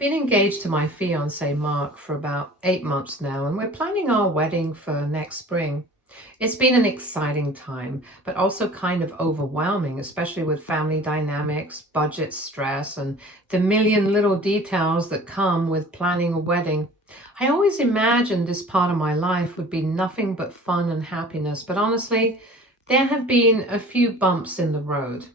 been engaged to my fiance Mark for about 8 months now, and we're planning our wedding for next spring. It's been an exciting time, but also kind of overwhelming, especially with family dynamics, budget stress, and the million little details that come with planning a wedding. I always imagined this part of my life would be nothing but fun and happiness, but honestly, there have been a few bumps in the road.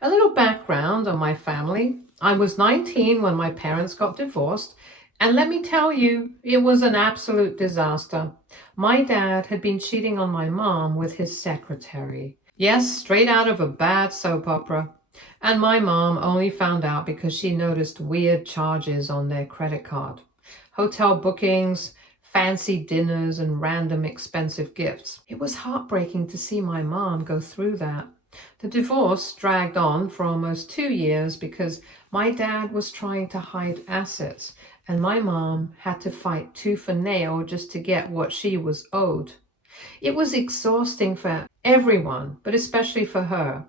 A little background on my family. I was 19 when my parents got divorced, and let me tell you, it was an absolute disaster. My dad had been cheating on my mom with his secretary. Yes, straight out of a bad soap opera. And my mom only found out because she noticed weird charges on their credit card. Hotel bookings, fancy dinners, and random expensive gifts. It was heartbreaking to see my mom go through that. The divorce dragged on for almost 2 years because my dad was trying to hide assets, and my mom had to fight tooth and nail just to get what she was owed. It was exhausting for everyone, but especially for her.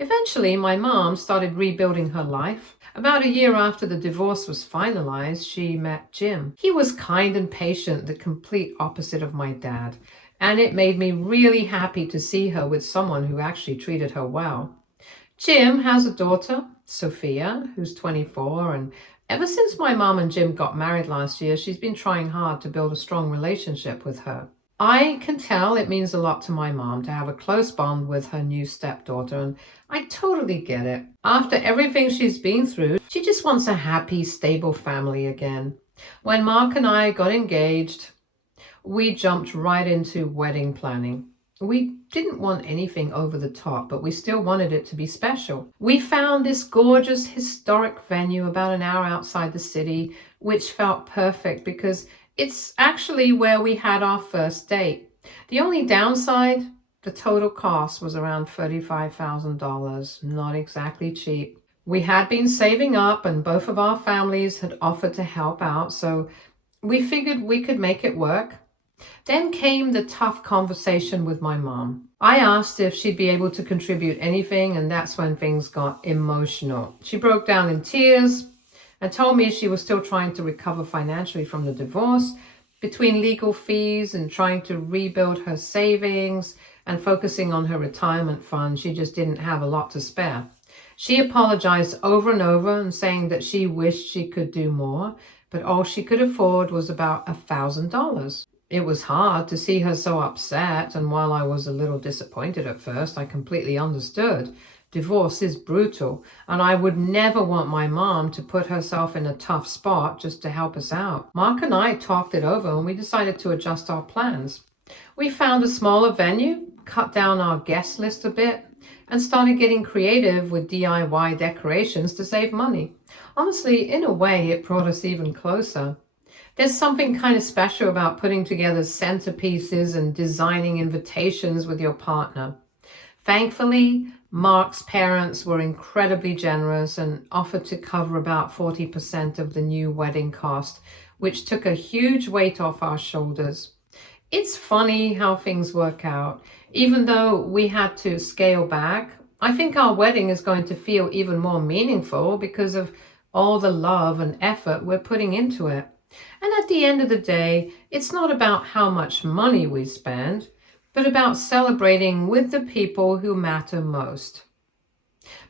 Eventually, my mom started rebuilding her life. About a year after the divorce was finalized, she met Jim. He was kind and patient, the complete opposite of my dad, and it made me really happy to see her with someone who actually treated her well. Jim has a daughter, Sophia, who's 24, and ever since my mom and Jim got married last year, she's been trying hard to build a strong relationship with her. I can tell it means a lot to my mom to have a close bond with her new stepdaughter, and I totally get it. After everything she's been through, she just wants a happy, stable family again. When Mark and I got engaged, we jumped right into wedding planning. We didn't want anything over the top, but we still wanted it to be special. We found this gorgeous historic venue about an hour outside the city, which felt perfect because it's actually where we had our first date. The only downside, the total cost was around $35,000. Not exactly cheap. We had been saving up and both of our families had offered to help out, so we figured we could make it work. Then came the tough conversation with my mom. I asked if she'd be able to contribute anything, and that's when things got emotional. She broke down in tears and told me she was still trying to recover financially from the divorce, between legal fees and trying to rebuild her savings and focusing on her retirement fund. She just didn't have a lot to spare. She apologized over and over and saying that she wished she could do more, but all she could afford was about $1,000. It was hard to see her so upset, and while I was a little disappointed at first, I completely understood. Divorce is brutal, and I would never want my mom to put herself in a tough spot just to help us out. Mark and I talked it over, and we decided to adjust our plans. We found a smaller venue, cut down our guest list a bit, and started getting creative with DIY decorations to save money. Honestly, in a way, it brought us even closer. There's something kind of special about putting together centerpieces and designing invitations with your partner. Thankfully, Mark's parents were incredibly generous and offered to cover about 40% of the new wedding cost, which took a huge weight off our shoulders. It's funny how things work out. Even though we had to scale back, I think our wedding is going to feel even more meaningful because of all the love and effort we're putting into it. And at the end of the day, it's not about how much money we spend, but about celebrating with the people who matter most.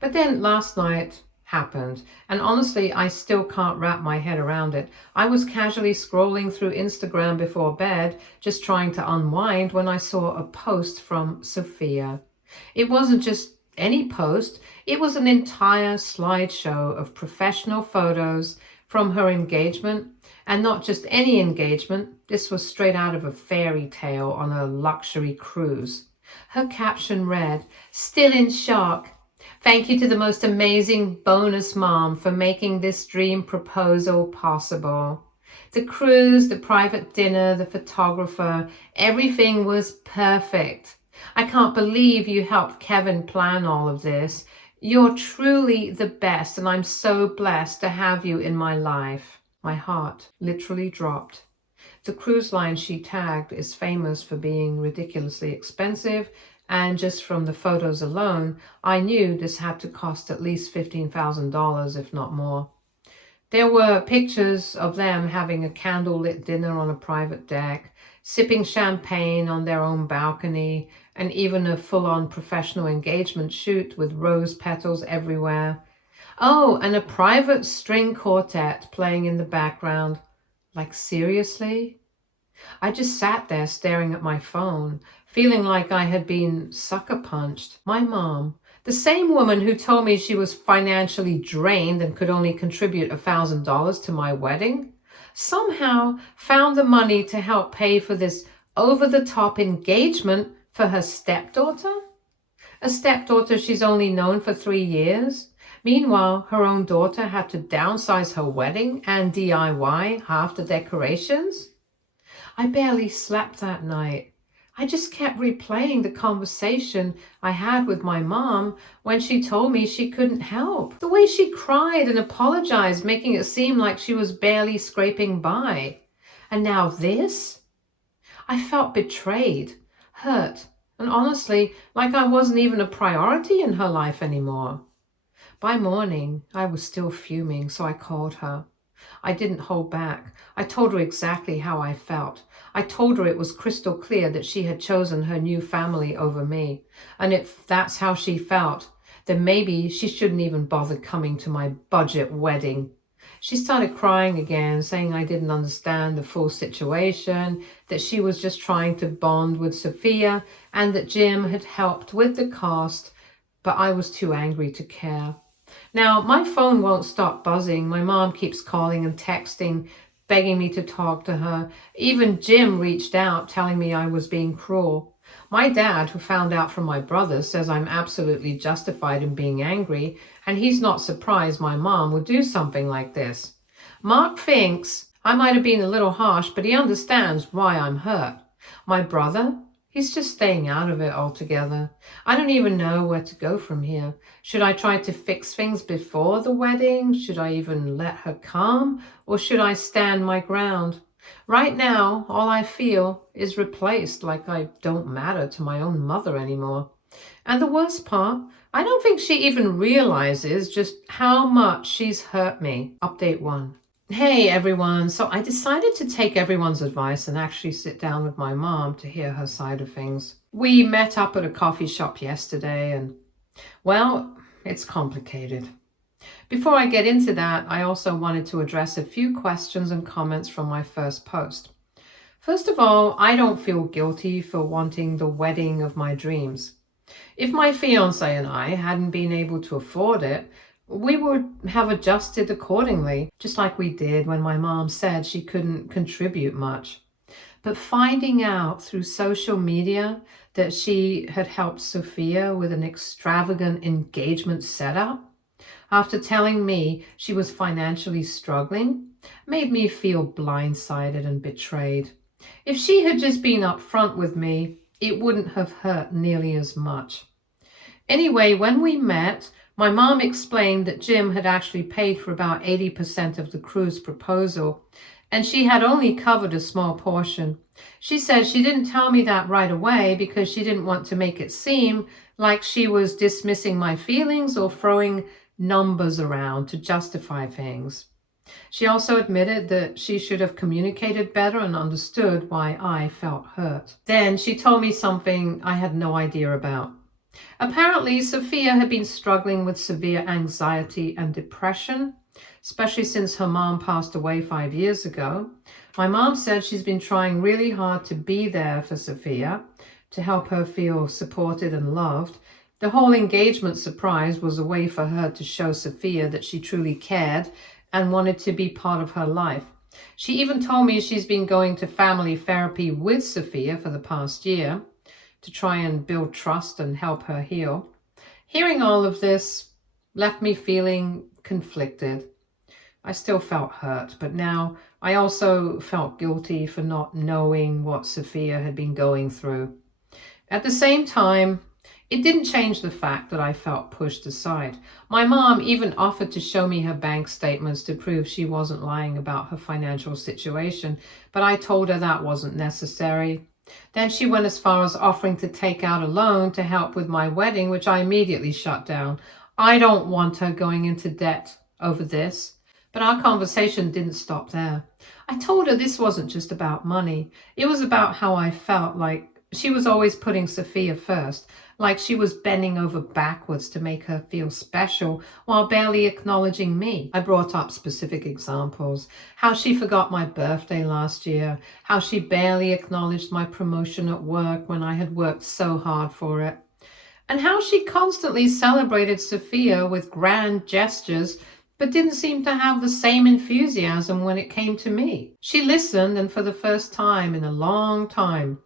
But then last night happened, and honestly, I still can't wrap my head around it. I was casually scrolling through Instagram before bed, just trying to unwind, when I saw a post from Sophia. It wasn't just any post, it was an entire slideshow of professional photos from her engagement, and not just any engagement. This was straight out of a fairy tale on a luxury cruise. Her caption read, "Still in shock. Thank you to the most amazing bonus mom for making this dream proposal possible. The cruise, the private dinner, the photographer, everything was perfect. I can't believe you helped Kevin plan all of this. You're truly the best, and I'm so blessed to have you in my life." My heart literally dropped. The cruise line she tagged is famous for being ridiculously expensive, and just from the photos alone, I knew this had to cost at least $15,000, if not more. There were pictures of them having a candlelit dinner on a private deck, sipping champagne on their own balcony, and even a full-on professional engagement shoot with rose petals everywhere. Oh, and a private string quartet playing in the background. Like, seriously? I just sat there staring at my phone, feeling like I had been sucker punched. My mom, the same woman who told me she was financially drained and could only contribute $1,000 to my wedding, somehow found the money to help pay for this over-the-top engagement for her stepdaughter? A stepdaughter she's only known for 3 years. Meanwhile, her own daughter had to downsize her wedding and DIY half the decorations. I barely slept that night. I just kept replaying the conversation I had with my mom when she told me she couldn't help. The way she cried and apologized, making it seem like she was barely scraping by. And now this? I felt betrayed, hurt, and honestly, like I wasn't even a priority in her life anymore. By morning, I was still fuming, so I called her. I didn't hold back. I told her exactly how I felt. I told her it was crystal clear that she had chosen her new family over me. And if that's how she felt, then maybe she shouldn't even bother coming to my budget wedding. She started crying again, saying I didn't understand the full situation, that she was just trying to bond with Sophia, and that Jim had helped with the cost, but I was too angry to care. Now, my phone won't stop buzzing. My mom keeps calling and texting, begging me to talk to her. Even Jim reached out, telling me I was being cruel. My dad, who found out from my brother, says I'm absolutely justified in being angry, and he's not surprised my mom would do something like this. Mark thinks I might have been a little harsh, but he understands why I'm hurt. My brother? He's just staying out of it altogether. I don't even know where to go from here. Should I try to fix things before the wedding? Should I even let her come? Or should I stand my ground? Right now, all I feel is replaced, like I don't matter to my own mother anymore. And the worst part, I don't think she even realizes just how much she's hurt me. Update 1. Hey everyone, so I decided to take everyone's advice and actually sit down with my mom to hear her side of things. We met up at a coffee shop yesterday and, well, it's complicated. Before I get into that, I also wanted to address a few questions and comments from my first post. First of all, I don't feel guilty for wanting the wedding of my dreams. If my fiance and I hadn't been able to afford it, we would have adjusted accordingly, just like we did when my mom said she couldn't contribute much. But finding out through social media that she had helped Sophia with an extravagant engagement setup, after telling me she was financially struggling, made me feel blindsided and betrayed. If she had just been upfront with me, it wouldn't have hurt nearly as much. Anyway, when we met, my mom explained that Jim had actually paid for about 80% of the cruise proposal, and she had only covered a small portion. She said she didn't tell me that right away because she didn't want to make it seem like she was dismissing my feelings or throwing numbers around to justify things. She also admitted that she should have communicated better and understood why I felt hurt. Then she told me something I had no idea about. Apparently, Sophia had been struggling with severe anxiety and depression, especially since her mom passed away 5 years ago. My mom said she's been trying really hard to be there for Sophia, to help her feel supported and loved. The whole engagement surprise was a way for her to show Sophia that she truly cared and wanted to be part of her life. She even told me she's been going to family therapy with Sophia for the past year to try and build trust and help her heal. Hearing all of this left me feeling conflicted. I still felt hurt, but now I also felt guilty for not knowing what Sophia had been going through. At the same time, it didn't change the fact that I felt pushed aside. My mom even offered to show me her bank statements to prove she wasn't lying about her financial situation, but I told her that wasn't necessary. Then she went as far as offering to take out a loan to help with my wedding, which I immediately shut down. I don't want her going into debt over this. But our conversation didn't stop there. I told her this wasn't just about money. It was about how I felt like she was always putting Sophia first, like she was bending over backwards to make her feel special while barely acknowledging me. I brought up specific examples, how she forgot my birthday last year, how she barely acknowledged my promotion at work when I had worked so hard for it, and how she constantly celebrated Sophia with grand gestures but didn't seem to have the same enthusiasm when it came to me. She listened, and for the first time in a long time,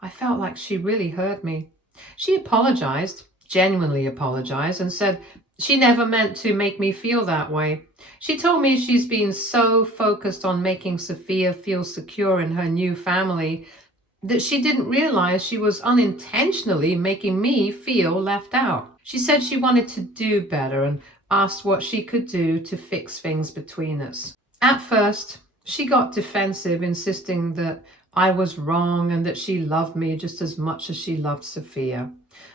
I felt like she really heard me. She apologized, genuinely apologized, and said she never meant to make me feel that way. She told me she's been so focused on making Sophia feel secure in her new family that she didn't realize she was unintentionally making me feel left out. She said she wanted to do better and asked what she could do to fix things between us. At first, she got defensive, insisting that I was wrong and that she loved me just as much as she loved Sophia.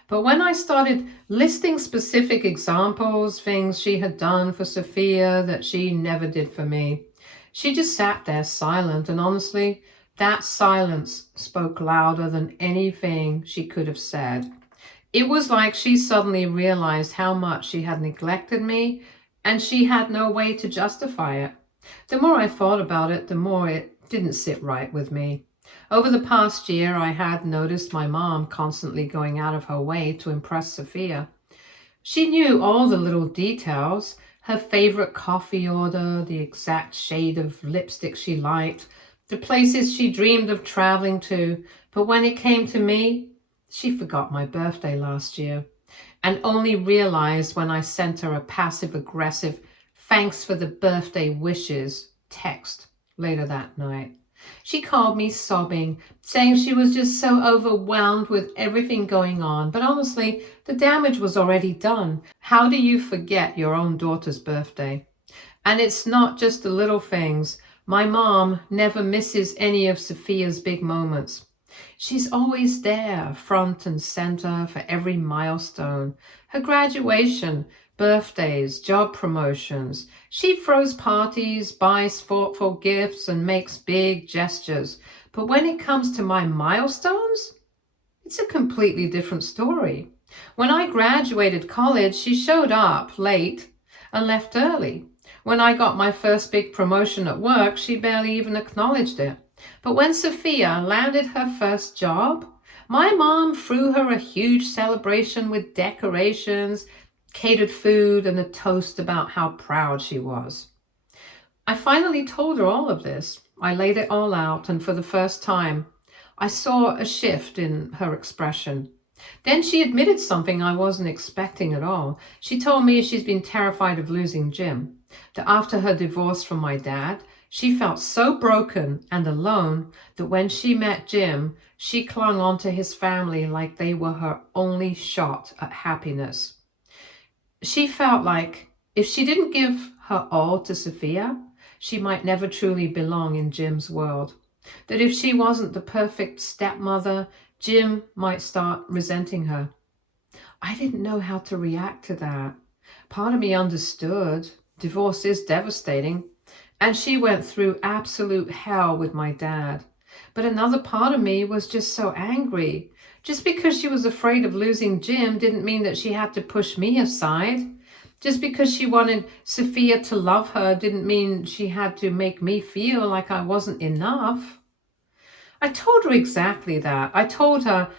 But when I started listing specific examples, things she had done for Sophia that she never did for me, she just sat there silent, and honestly, that silence spoke louder than anything she could have said. It was like she suddenly realized how much she had neglected me, and she had no way to justify it. The more I thought about it, the more it didn't sit right with me. Over the past year, I had noticed my mom constantly going out of her way to impress Sophia. She knew all the little details, her favorite coffee order, the exact shade of lipstick she liked, the places she dreamed of traveling to, but when it came to me, she forgot my birthday last year and only realized when I sent her a passive-aggressive "thanks for the birthday wishes" text later that night. She called me sobbing, saying she was just so overwhelmed with everything going on. But honestly, the damage was already done. How do you forget your own daughter's birthday? And it's not just the little things. My mom never misses any of Sophia's big moments. She's always there, front and center for every milestone. Her graduation, birthdays, job promotions. She throws parties, buys thoughtful gifts, and makes big gestures. But when it comes to my milestones, it's a completely different story. When I graduated college, she showed up late and left early. When I got my first big promotion at work, she barely even acknowledged it. But when Sophia landed her first job, my mom threw her a huge celebration with decorations, catered food, and a toast about how proud she was. I finally told her all of this. I laid it all out, and for the first time, I saw a shift in her expression. Then she admitted something I wasn't expecting at all. She told me she's been terrified of losing Jim, that after her divorce from my dad, she felt so broken and alone that when she met Jim, she clung onto his family like they were her only shot at happiness. She felt like if she didn't give her all to Sophia, she might never truly belong in Jim's world. That if she wasn't the perfect stepmother, Jim might start resenting her. I didn't know how to react to that. Part of me understood. Divorce is devastating, and she went through absolute hell with my dad. But another part of me was just so angry. Just because she was afraid of losing Jim didn't mean that she had to push me aside. Just because she wanted Sophia to love her didn't mean she had to make me feel like I wasn't enough. I told her exactly that. I told her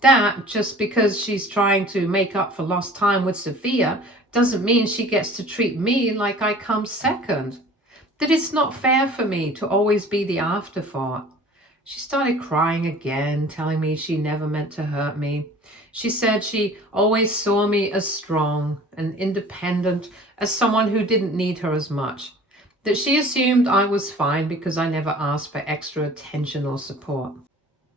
that just because she's trying to make up for lost time with Sophia doesn't mean she gets to treat me like I come second. That it's not fair for me to always be the afterthought. She started crying again, telling me she never meant to hurt me. She said she always saw me as strong and independent, as someone who didn't need her as much. That she assumed I was fine because I never asked for extra attention or support.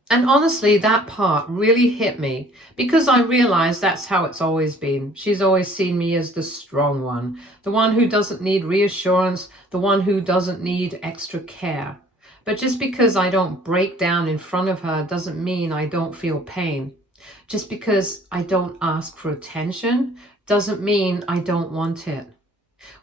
And honestly, that part really hit me because I realized that's how it's always been. She's always seen me as the strong one, the one who doesn't need reassurance, the one who doesn't need extra care. But just because I don't break down in front of her doesn't mean I don't feel pain. Just because I don't ask for attention doesn't mean I don't want it.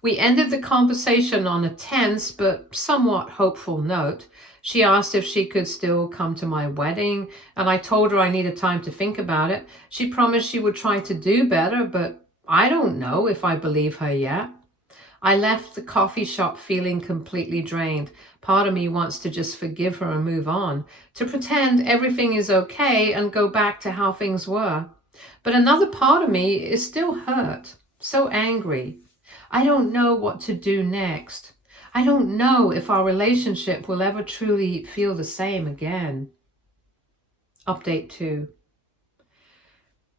We ended the conversation on a tense but somewhat hopeful note. She asked if she could still come to my wedding, and I told her I needed time to think about it. She promised she would try to do better, but I don't know if I believe her yet. I left the coffee shop feeling completely drained. Part of me wants to just forgive her and move on, to pretend everything is okay and go back to how things were. But another part of me is still hurt, so angry. I don't know what to do next. I don't know if our relationship will ever truly feel the same again. Update 2.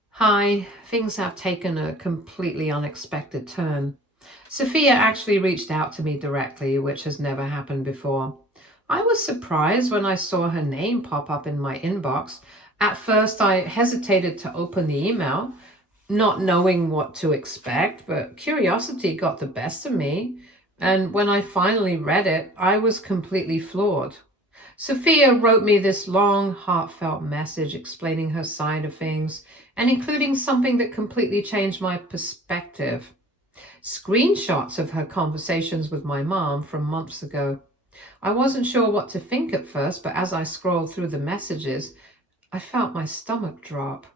Hi, things have taken a completely unexpected turn. Sophia actually reached out to me directly, which has never happened before. I was surprised when I saw her name pop up in my inbox. At first, I hesitated to open the email, not knowing what to expect, but curiosity got the best of me. And when I finally read it, I was completely floored. Sophia wrote me this long, heartfelt message explaining her side of things and including something that completely changed my perspective. Screenshots of her conversations with my mom from months ago. I wasn't sure what to think at first, but as I scrolled through the messages, I felt my stomach drop.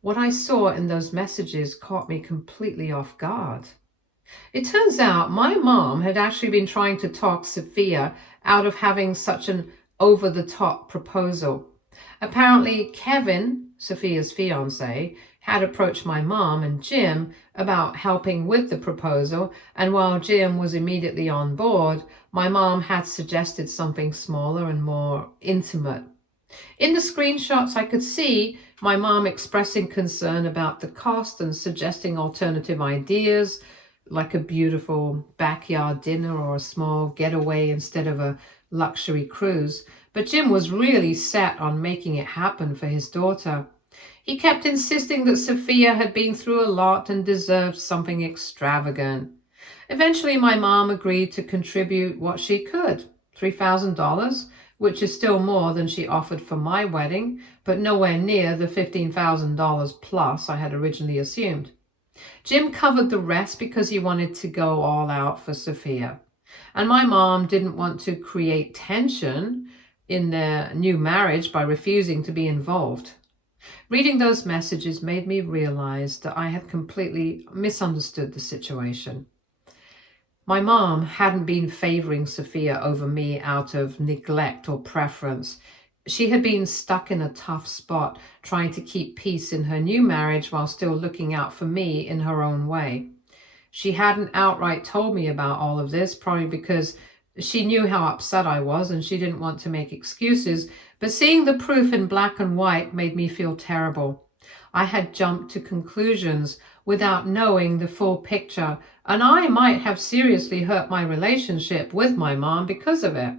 What I saw in those messages caught me completely off guard. It turns out my mom had actually been trying to talk Sophia out of having such an over-the-top proposal. Apparently, Kevin, Sophia's fiance, had approached my mom and Jim about helping with the proposal, and while Jim was immediately on board, my mom had suggested something smaller and more intimate. In the screenshots, I could see my mom expressing concern about the cost and suggesting alternative ideas, like a beautiful backyard dinner or a small getaway instead of a luxury cruise. But Jim was really set on making it happen for his daughter. He kept insisting that Sophia had been through a lot and deserved something extravagant. Eventually, my mom agreed to contribute what she could, $3,000, which is still more than she offered for my wedding, but nowhere near the $15,000 plus I had originally assumed. Jim covered the rest because he wanted to go all out for Sophia. And my mom didn't want to create tension in their new marriage by refusing to be involved. Reading those messages made me realize that I had completely misunderstood the situation. My mom hadn't been favoring Sophia over me out of neglect or preference. She had been stuck in a tough spot, trying to keep peace in her new marriage while still looking out for me in her own way. She hadn't outright told me about all of this, probably because she knew how upset I was and she didn't want to make excuses, but seeing the proof in black and white made me feel terrible. I had jumped to conclusions without knowing the full picture, and I might have seriously hurt my relationship with my mom because of it.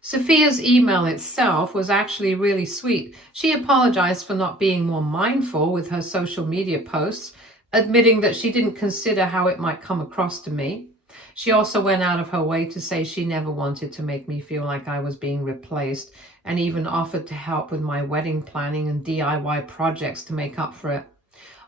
Sophia's email itself was actually really sweet. She apologized for not being more mindful with her social media posts, admitting that she didn't consider how it might come across to me. She also went out of her way to say she never wanted to make me feel like I was being replaced, and even offered to help with my wedding planning and DIY projects to make up for it.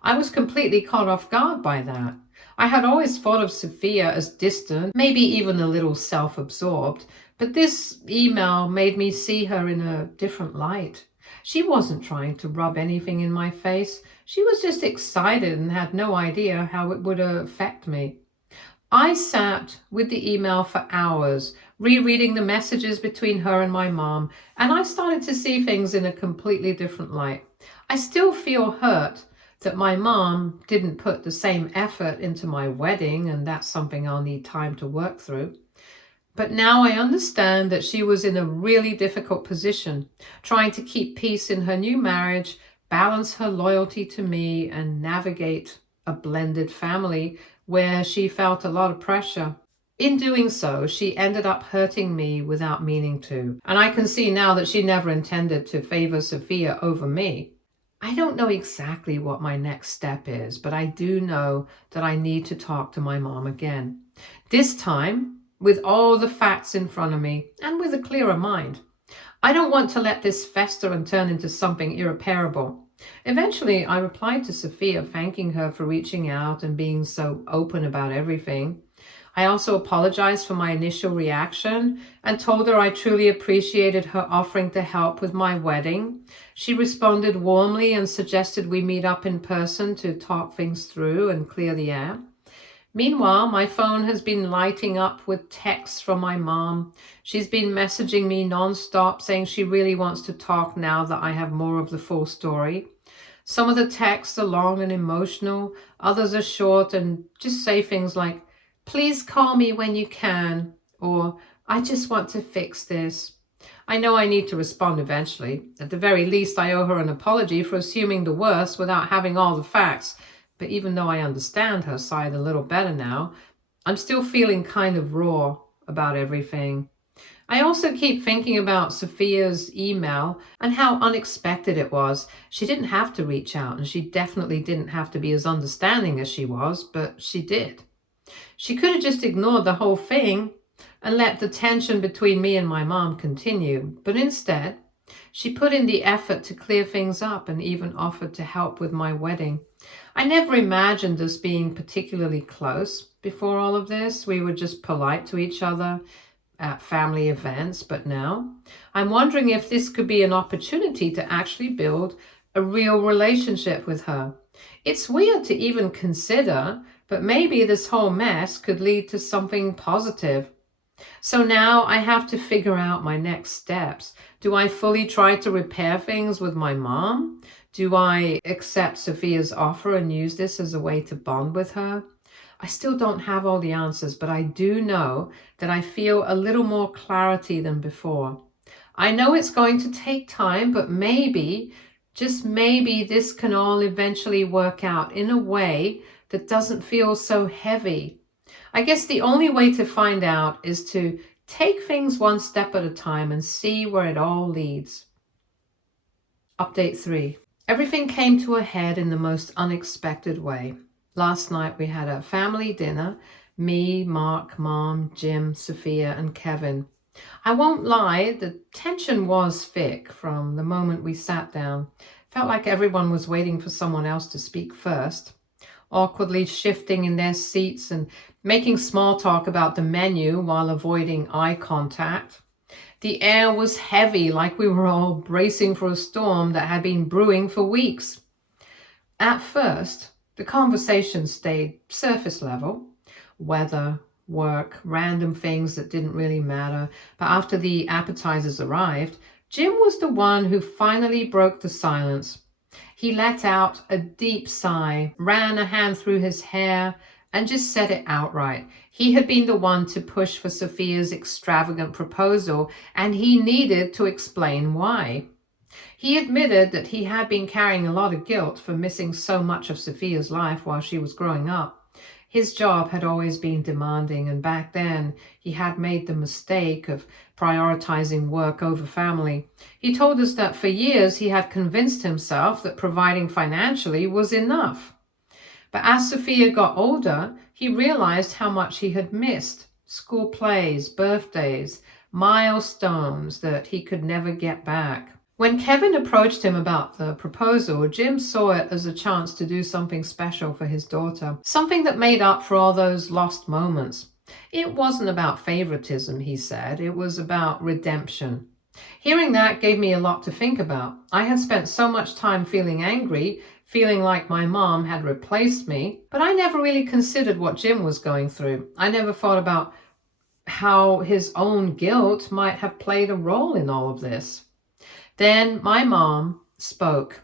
I was completely caught off guard by that. I had always thought of Sophia as distant, maybe even a little self-absorbed, but this email made me see her in a different light. She wasn't trying to rub anything in my face. She was just excited and had no idea how it would affect me. I sat with the email for hours, rereading the messages between her and my mom, and I started to see things in a completely different light. I still feel hurt that my mom didn't put the same effort into my wedding, and that's something I'll need time to work through. But now I understand that she was in a really difficult position, trying to keep peace in her new marriage, balance her loyalty to me, and navigate a blended family where she felt a lot of pressure. In doing so, she ended up hurting me without meaning to. And I can see now that she never intended to favor Sophia over me. I don't know exactly what my next step is, but I do know that I need to talk to my mom again. This time, with all the facts in front of me and with a clearer mind. I don't want to let this fester and turn into something irreparable. Eventually, I replied to Sophia, thanking her for reaching out and being so open about everything. I also apologized for my initial reaction and told her I truly appreciated her offering to help with my wedding. She responded warmly and suggested we meet up in person to talk things through and clear the air. Meanwhile, my phone has been lighting up with texts from my mom. She's been messaging me nonstop saying she really wants to talk now that I have more of the full story. Some of the texts are long and emotional, others are short and just say things like, "Please call me when you can," or "I just want to fix this." I know I need to respond eventually. At the very least, I owe her an apology for assuming the worst without having all the facts. But even though I understand her side a little better now, I'm still feeling kind of raw about everything. I also keep thinking about Sophia's email and how unexpected it was. She didn't have to reach out, and she definitely didn't have to be as understanding as she was, but she did. She could have just ignored the whole thing and let the tension between me and my mom continue, but instead, she put in the effort to clear things up and even offered to help with my wedding. I never imagined us being particularly close before all of this. We were just polite to each other at family events, but now I'm wondering if this could be an opportunity to actually build a real relationship with her. It's weird to even consider, but maybe this whole mess could lead to something positive. So now I have to figure out my next steps. Do I fully try to repair things with my mom? Do I accept Sophia's offer and use this as a way to bond with her? I still don't have all the answers, but I do know that I feel a little more clarity than before. I know it's going to take time, but maybe, just maybe, this can all eventually work out in a way that doesn't feel so heavy. I guess the only way to find out is to take things one step at a time and see where it all leads. Update 3. Everything came to a head in the most unexpected way. Last night we had a family dinner. Me, Mark, Mom, Jim, Sophia, and Kevin. I won't lie, the tension was thick from the moment we sat down. Felt like everyone was waiting for someone else to speak first, awkwardly shifting in their seats and making small talk about the menu while avoiding eye contact. The air was heavy, like we were all bracing for a storm that had been brewing for weeks. At first, the conversation stayed surface level. Weather, work, random things that didn't really matter. But after the appetizers arrived, Jim was the one who finally broke the silence. He let out a deep sigh, ran a hand through his hair, and just said it outright. He had been the one to push for Sophia's extravagant proposal, and he needed to explain why. He admitted that he had been carrying a lot of guilt for missing so much of Sophia's life while she was growing up. His job had always been demanding, and back then he had made the mistake of prioritizing work over family. He told us that for years he had convinced himself that providing financially was enough. But as Sophia got older, he realized how much he had missed. School plays, birthdays, milestones that he could never get back. When Kevin approached him about the proposal, Jim saw it as a chance to do something special for his daughter, something that made up for all those lost moments. It wasn't about favoritism, he said. It was about redemption. Hearing that gave me a lot to think about. I had spent so much time feeling angry, feeling like my mom had replaced me, but I never really considered what Jim was going through. I never thought about how his own guilt might have played a role in all of this. Then my mom spoke,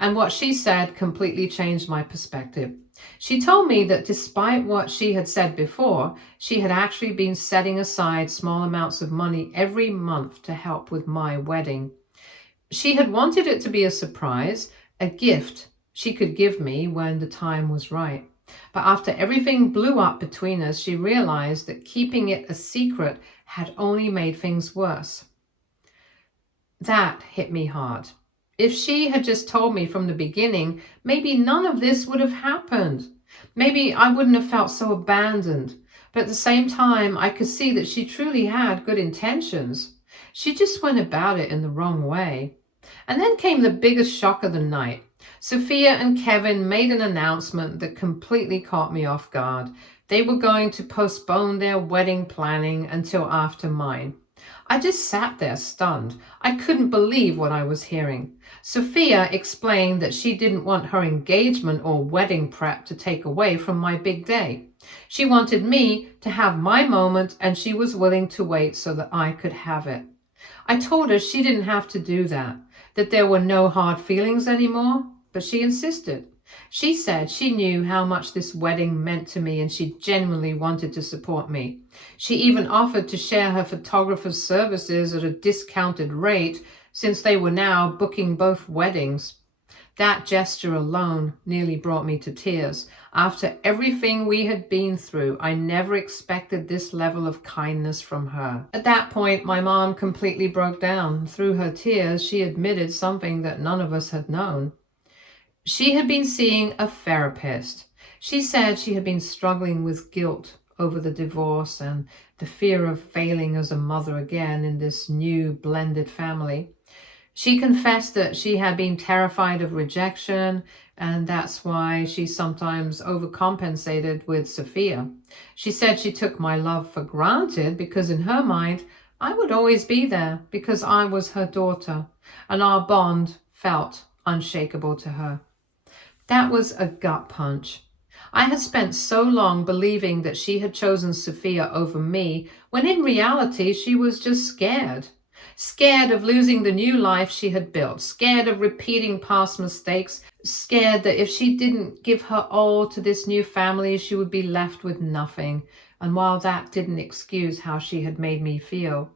and what she said completely changed my perspective. She told me that despite what she had said before, she had actually been setting aside small amounts of money every month to help with my wedding. She had wanted it to be a surprise, a gift she could give me when the time was right. But after everything blew up between us, she realized that keeping it a secret had only made things worse. That hit me hard. If she had just told me from the beginning, maybe none of this would have happened. Maybe I wouldn't have felt so abandoned. But at the same time, I could see that she truly had good intentions. She just went about it in the wrong way. And then came the biggest shock of the night. Sophia and Kevin made an announcement that completely caught me off guard. They were going to postpone their wedding planning until after mine. I just sat there stunned. I couldn't believe what I was hearing. Sophia explained that she didn't want her engagement or wedding prep to take away from my big day. She wanted me to have my moment, and she was willing to wait so that I could have it. I told her she didn't have to do that, that there were no hard feelings anymore, but she insisted. She said she knew how much this wedding meant to me and she genuinely wanted to support me. She even offered to share her photographer's services at a discounted rate since they were now booking both weddings. That gesture alone nearly brought me to tears. After everything we had been through, I never expected this level of kindness from her. At that point, my mom completely broke down. Through her tears, she admitted something that none of us had known. She had been seeing a therapist. She said she had been struggling with guilt over the divorce and the fear of failing as a mother again in this new blended family. She confessed that she had been terrified of rejection, and that's why she sometimes overcompensated with Sophia. She said she took my love for granted because in her mind, I would always be there because I was her daughter, and our bond felt unshakable to her. That was a gut punch. I had spent so long believing that she had chosen Sophia over me, when in reality she was just scared. Scared of losing the new life she had built, scared of repeating past mistakes, scared that if she didn't give her all to this new family, she would be left with nothing. And while that didn't excuse how she had made me feel,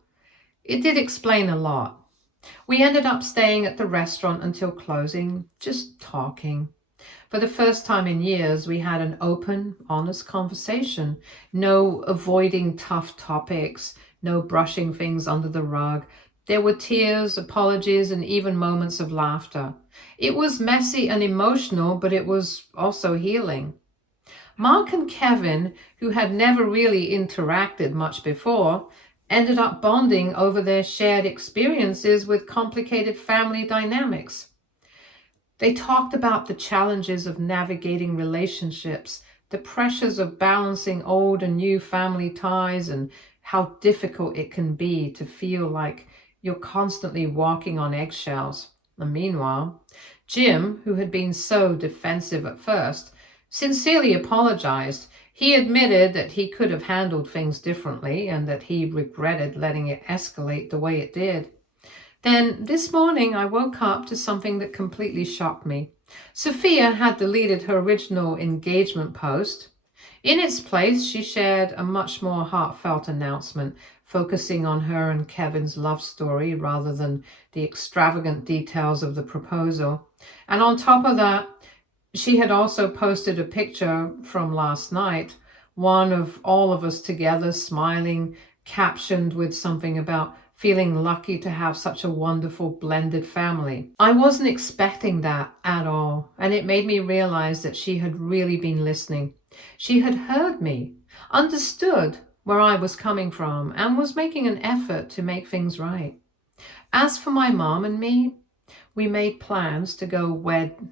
it did explain a lot. We ended up staying at the restaurant until closing, just talking. For the first time in years, we had an open, honest conversation. No avoiding tough topics, no brushing things under the rug. There were tears, apologies, and even moments of laughter. It was messy and emotional, but it was also healing. Mark and Kevin, who had never really interacted much before, ended up bonding over their shared experiences with complicated family dynamics. They talked about the challenges of navigating relationships, the pressures of balancing old and new family ties, and how difficult it can be to feel like you're constantly walking on eggshells. And meanwhile, Jim, who had been so defensive at first, sincerely apologized. He admitted that he could have handled things differently and that he regretted letting it escalate the way it did. Then this morning I woke up to something that completely shocked me. Sophia had deleted her original engagement post. In its place, she shared a much more heartfelt announcement, focusing on her and Kevin's love story rather than the extravagant details of the proposal. And on top of that, she had also posted a picture from last night, one of all of us together smiling, captioned with something about feeling lucky to have such a wonderful blended family. I wasn't expecting that at all, and it made me realize that she had really been listening. She had heard me, understood where I was coming from, and was making an effort to make things right. As for my mom and me, we made plans to go wedding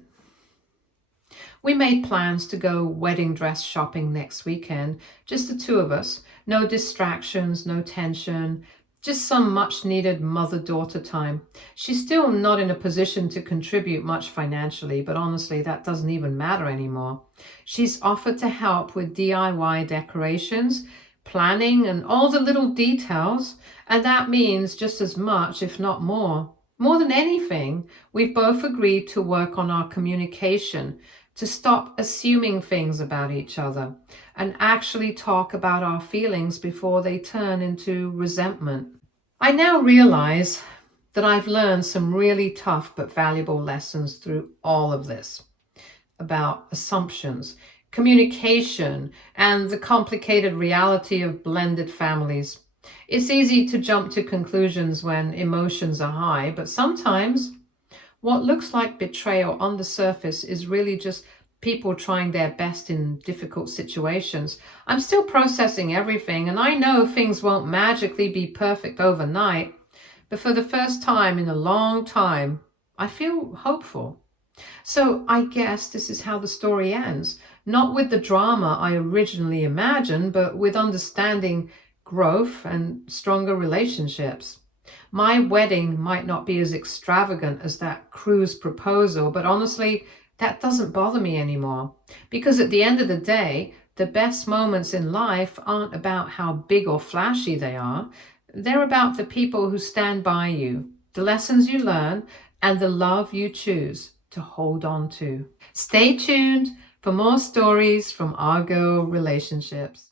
dress shopping next weekend, just the two of us. No distractions, no tension, just some much needed mother-daughter time. She's still not in a position to contribute much financially, but honestly, that doesn't even matter anymore. She's offered to help with DIY decorations, planning, and all the little details, and that means just as much, if not more. More than anything, we've both agreed to work on our communication, to stop assuming things about each other and actually talk about our feelings before they turn into resentment. I now realize that I've learned some really tough but valuable lessons through all of this about assumptions, communication, and the complicated reality of blended families. It's easy to jump to conclusions when emotions are high, but sometimes what looks like betrayal on the surface is really just people trying their best in difficult situations. I'm still processing everything, and I know things won't magically be perfect overnight, but for the first time in a long time, I feel hopeful. So I guess this is how the story ends. Not with the drama I originally imagined, but with understanding, growth, and stronger relationships. My wedding might not be as extravagant as that cruise proposal, but honestly, that doesn't bother me anymore. Because at the end of the day, the best moments in life aren't about how big or flashy they are. They're about the people who stand by you, the lessons you learn, and the love you choose to hold on to. Stay tuned for more stories from Argo relationships.